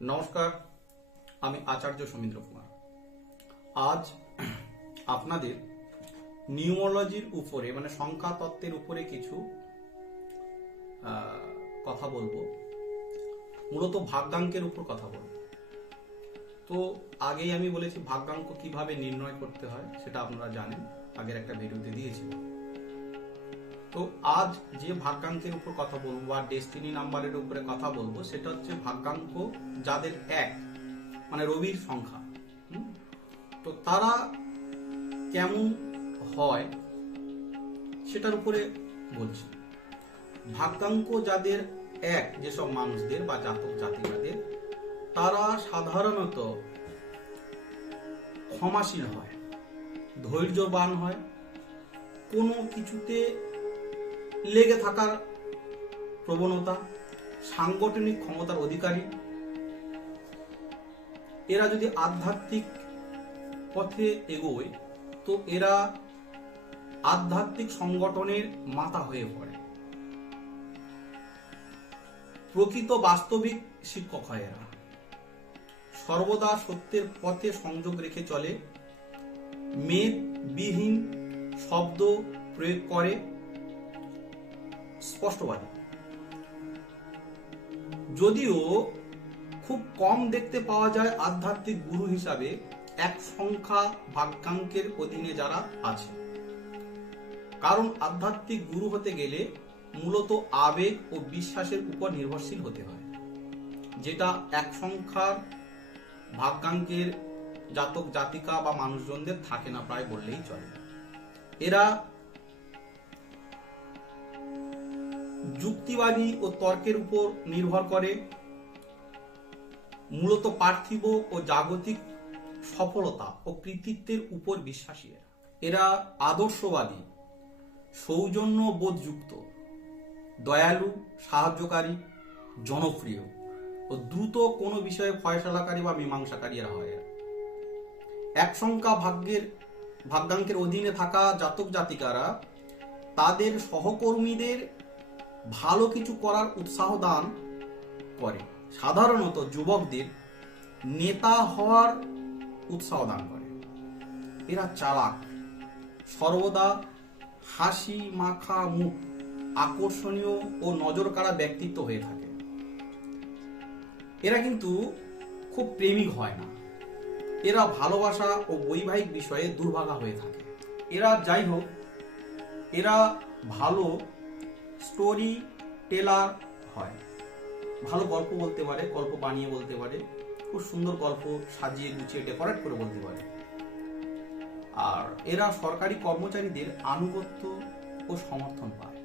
নমস্কার, আমি আচার্য সমীন্দ্র কুমার। আজ আপনাদের নিউমোলজির উপরে মানে সংখ্যা তত্ত্বের উপরে কিছু কথা বলবো, মূলত ভাগ্যাঙ্কের উপর কথা বলবো। তো আগেই আমি বলেছি ভাগ্যাঙ্ক কিভাবে নির্ণয় করতে হয় সেটা আপনারা জানেন, আগের একটা ভিডিওতে দিয়েছিলাম। তো আজ যে ভাগ্যাঙ্কের উপর কথা বলবো বা ডেস্টিনি নাম্বারের উপরে কথা বলবো সেটা হচ্ছে ভাগ্যাঙ্ক যাদের এক মানে রবির সংখ্যা। তো তারা কেমন হয় সেটার উপরে বলছি। ভাগ্যাঙ্ক যাদের এক যেসব মানুষদের বা জাতক জাতিকাদের, তারা সাধারণত ক্ষমাশীল হয়, ধৈর্যবান হয়, কোনো কিছুতে লেগে থাকার প্রবণতা, সাংগঠনিক ক্ষমতার অধিকারী। এরা যদি আধ্যাত্মিক পথে এগোয় তো এরা আধ্যাত্মিক সংগঠনের মাথা হয়ে পড়ে। প্রকৃত বাস্তবিক শিক্ষক হয় এরা। সর্বদা সত্যের পথে সংযোগ রেখে চলে, মেদবিহীন শব্দ প্রয়োগ করে, স্পষ্টবাদী। যদিও খুব কম দেখতে পাওয়া যায় আধ্যাত্মিক গুরু হিসাবে এক সংখ্যা ভাগ্যাঙ্কের অধীনে যারা আছে, কারণ আধ্যাত্মিক গুরু হতে গেলে মূলত আবেগ ও বিশ্বাসের উপর নির্ভরশীল হতে হয়, যেটা এক সংখ্যার ভাগ্যাঙ্কের জাতক জাতিকা বা মানুষজনদের থাকে না প্রায় বললেই চলে। এরা যুক্তিবাদী ও তর্কের উপর নির্ভর করে, মূলত পার্থিব ও জাগতিক সফলতা ও কৃতিত্বের উপর বিশ্বাসী। এরা আদর্শবাদী, সৌজন্য বোধযুক্ত, দয়ালু, সাহায্যকারী, জনপ্রিয় ও দ্রুত কোনো বিষয়ে ফয়সালাকারী বা মীমাংসাকারী এরা হয়। এক সংখ্যা ভাগ্যাঙ্কের অধীনে থাকা জাতক জাতিকারা তাদের সহকর্মীদের ভালো কিছু করার উৎসাহ দান করে, সাধারণত যুবকদের নেতা হওয়ার উৎসাহ দান করে। এরা চালাক, সর্বদা হাসি মাখা মুখ, আকর্ষণীয় ও নজর কাড়া ব্যক্তিত্ব হয়ে থাকে। এরা কিন্তু খুব প্রেমিক হয় না, এরা ভালোবাসা ও বৈবাহিক বিষয়ে দুর্ভাগা হয়ে থাকে। এরা যাই হোক, এরা ভালো স্টোরি টেলার হয়, ভালো গল্প বলতে পারে, গল্প বানিয়ে বলতে পারে, খুব সুন্দর গল্প সাজিয়ে গুছিয়ে ডেকোরেট করে বলতে পারে। আর এরা সরকারি কর্মচারীদের আনুগত্য ও সমর্থন পায়।